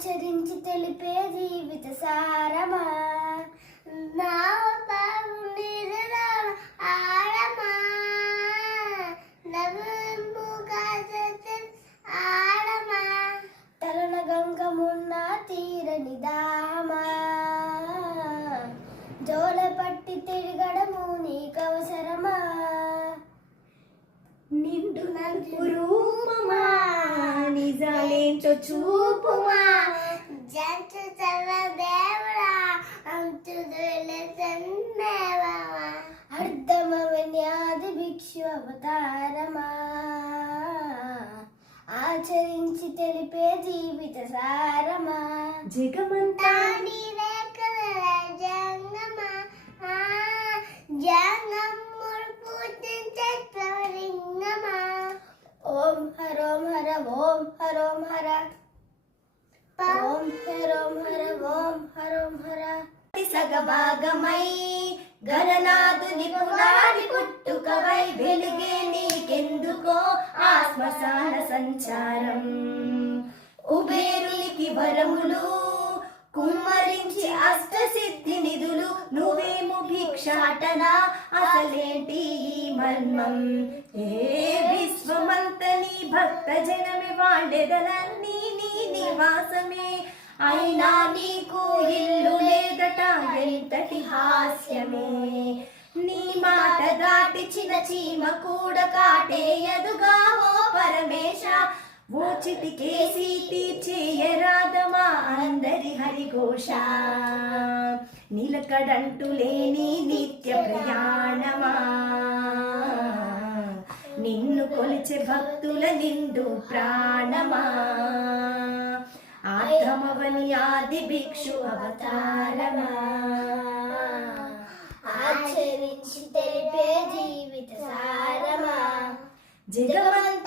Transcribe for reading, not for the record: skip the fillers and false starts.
ఆచరించి తెలిపే జీవిత సారమా నా ఆడమా ఆడమా తలన గంగమున్న తీరని దామా జోల పట్టి తిరగడము నీకవసరమా నిండు నలుపు రూపమా నిజాలేంటో చూపుమా జంతు సర్వదేవరా అంతు అర్ధమవని ఆది భిక్షు అవతారమా ఆచరించి తెలిపే జీవిత సారమా జగమంతా నీవే కలరా జంగమా జంగమ్ముడు పూజించే లింగమా ఓం హరోం హర ఓం హరోం హర ఓం హరోం హర ఓం హరోం హర సగభాగమై గణనాథుని పునాది పుట్టుకవై వెలుగే నీకెందుకో ఆ శ్మశాన సంచారం కుబేరునికి వరములు కుమ్మరించి అష్టసిద్ధి నిధులు నువ్వేమో భిక్షాటన అసలేంటి ఈ మర్మం ఏ విశ్వమంత నీ భక్త జనమే వాళ్ళెదలన్నీ నీ నివాసమే అయినా నీకు ఇల్లు లేదట ఎంతటి హాస్యమే నీ మాట దాటి చిన్న చీమ కూడా కాటేయదుగా ఓ పరమేశ ఓ చితికేసి తీర్చేయరాదమా అందరి హరిఘోష నిలకడంటూ లేని నిత్య ప్రయాణమా నిన్ను కొలిచే భక్తుల నిండు ప్రాణమా ఆత్మవని ఆది భిక్షు అవతారమా ఆచరించి తెలిపే జీవిత సారమా జగమంత